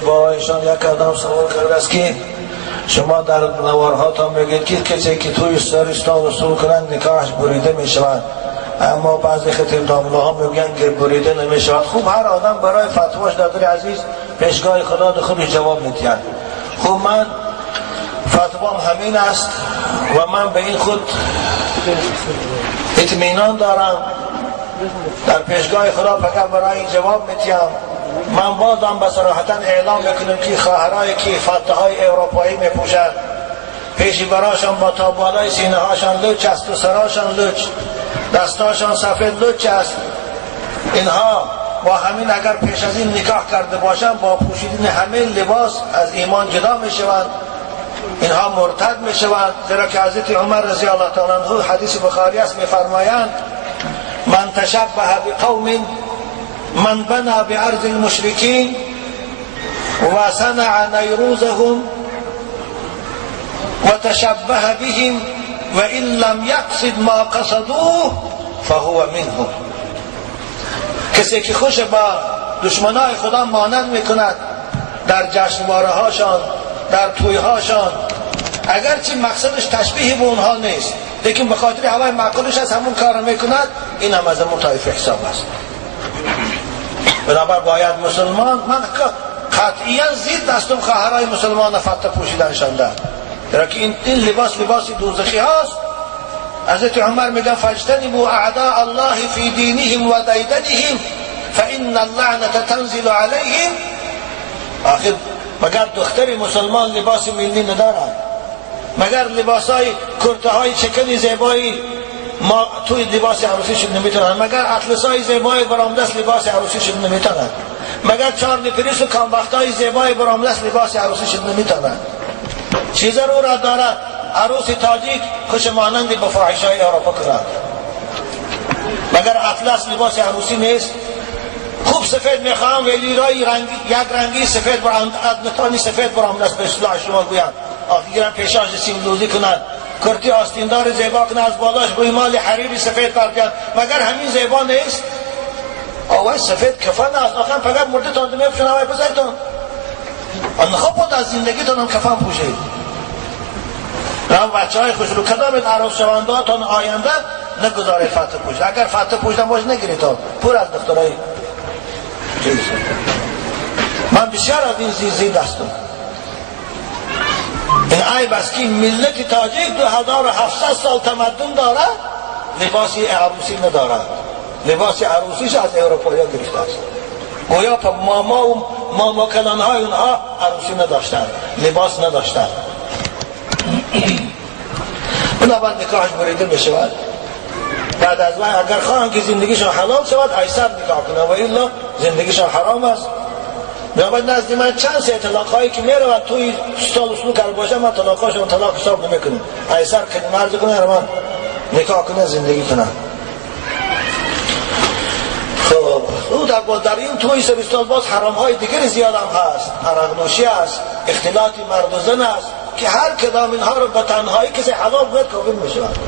با ایشان یک آدم سوال کرده است که شما در نوارهاتان میگید که کسی که توی سرستان وصول کنند نکاحش بریده می شود، اما بعضی خطیب دامنه ها میگن که بریده نمی شود. خوب هر آدم برای فتواش دادر عزیز پیشگاه خدا خودش جواب میدهد. خوب من فتوام همین است و من به این خود اطمینان دارم، در پیشگاه خدا فقط برای این جواب میدهم. من بازم به صراحتا اعلام میکنم که خواهرایی که فتحه های اروپایی میپوشند پیشی براشان با تا بالای سینه هاشان لوچ است و سراشان لوچ، دستاشان سفید لوچ است، اینها با همین اگر پیش از این نکاح کرده باشند با پوشیدن همین لباس از ایمان جدا میشوند، اینها مرتد میشوند. زیرا که حضرت عمر رضی الله تعالی عنه حدیث بخاری است میفرمایند من تشبه بقوم من بنا بعرض المشركين وصنع نيروزهم وتشبه بهم وإن لم يقصد ما قصدوه فهو منهم. کسی که خوش با دشمنای خدا مانند میکند در جشنواره هاشان، در توی هاشان، اگرچه مقصدش تشبیه به اونها نیست لیکن به خاطر هوای معقولش از همون کار میکند، این هم از همون طایفه حساب است. بنابر باید مسلمان، من قطعیاً زید دستم خواهرای مسلمان فتح پوشیدنشان ده، برای که این لباس دوزخی هاست. حضرت عمر میگن فاجتنبوا اعداء الله فی دینهم و دیدنهم فان اللعنة تنزل علیهم. آخر مگر دختر مسلمان لباس ملی ندارد؟ مگر لباسای کرته های چکن زیبایی ما توی لباس عروسی شد نمیتونن؟ مگر اطلسای زیبای برآمدست لباس عروسی شد نمیتونن؟ مگر چهار نفریس و کامبختای زیبای برآمدست لباس عروسی شد نمیتونن؟ چی ضرورت دارد عروس تاجیک خوش مانند به فاحشای اروپا کند؟ مگر اطلس لباس عروسی نیست؟ خوب سفید میخوام ولی رای یک رنگی سفید ادنتانی سفید برآمدست به اصطلاح شما گویم، آخیرا پیشاش سیملوزی کنند، کرتی آستیندار زیبا کنه، از بالاش رویمال حریری سفید برکن، مگر همین زیبا نیست؟ آوای سفید کفن است، آخر فقط مرده تانده میفشن آوای بزرگتون آنخواه بود از زندگیتون هم کفن پوشید. رام بچه های خوش رو کدامت عروس شواندهاتون آینده نگذاره فتح پوشید. اگر فتح پوشیدن باش نگیرید تا پر از دخترهای من بسیار از این زید هستم. این عیب است که ملت تاجیک 2700 سال تمدن دارد لباسی عروسی ندارد. لباس عروسیش از اروپایا گرفته است. گویا پا ماما کلانهای اونها عروسی نداشتند، لباس نداشتند. بنابراین نکاحش بریده میشود. بعد از وقت اگر خواهند که زندگیشان حلال شود ایسر نکاح کنند و الا زندگیشان حرام است. بنابراین نزد من چند سه طلاق هایی که میرود توی سال اصول کرده باشم من طلاقاشون طلاق حساب نمیکنم. ایسر که مرد کنه من نکاح کنه زندگی کنه. خب او در این توی سبستان باز حرام های دیگر زیاد هم هست، عرق نوشی است، اختلاط مرد و زن است که هر کدام اینها رو به تنهایی کسی حلال باید قابل میشود.